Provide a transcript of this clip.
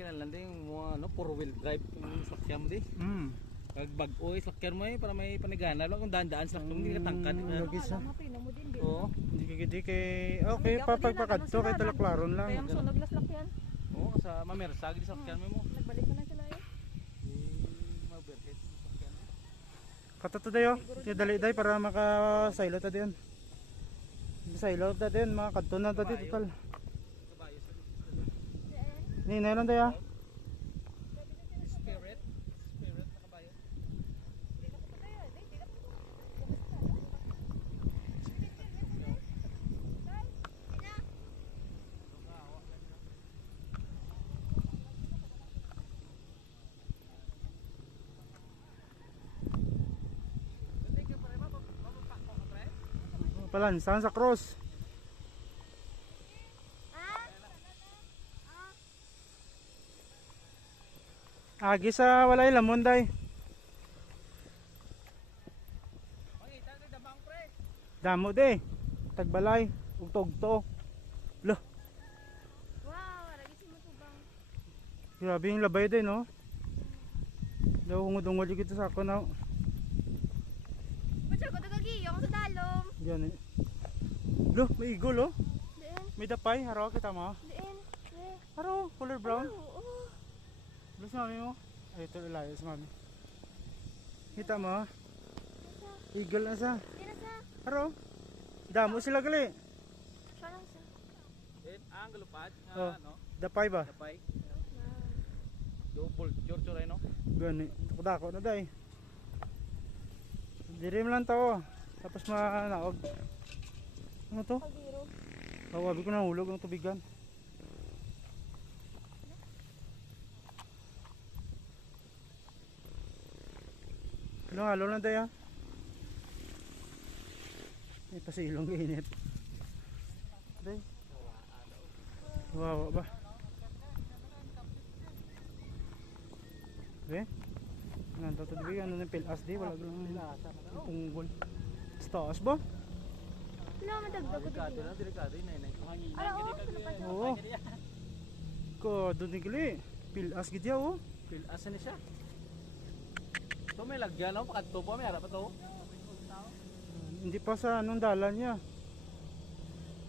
kinalan din mo ano 4-wheel drive yung sakyan mo di. Kag bag-o sakyan mo para may panigana lang kung daan-daan sa sakyan hindi ka tangkad. Lugis ha. Oo. Hindi kay okay papagpakadto kay talaklaron lang. Kaya mo naglaslak yan. Oo, sa mamersag di sakyan mo. Nagbalik na sila eh. Maberhet sakyan. Katato dayo. Ti dali day para makasaylo ta diyan. Saylo ta diyan makadto na ta di total. Kabayo sa Ni naron dayo. spirit na kabayo. Palansan sa cross. Agi sa walay lamon day. Damo de. Tagbalay ug tugto. Lo, Wow, lagi si matubang. grabe yung labay din no. Daw ungod-ungod kita sa ako na. Butcher ko dagagiyong sa dalom. Diyan eh. Lo, may igol oh. Diin, May dapay, haro kita mo. diin. Haro, color brown. Oo. Plus mami mo. Ay, ito ilayo sa mami. Kita mo? Eagle na sa. Tira sa. Haro. Damo sila gali. Siya lang sa. Ang galupad Oh. ano, Dapay ba? kapay. Double churchuray no. Gani. Dako na day. Dirim lang tao. Tapos manaog. Ano to? Pagiro. Tawabi ko na hulog ng tubigan. Halo na day ah. May pasilong init. Day. Wow ba? Okay. Nanto to di ano ng pilas di wala lang punggol. Taas ba? Wala madagdag ko Delikado dito. na, delikado yun nay. Ala, oo, sunupay sa. Oo. Ko doon ni gali. Pilas gid yaw. Pil asa ni siya? To may lagyan no, pakadto pa may harap pa to. Hindi pa sa anong dalan niya.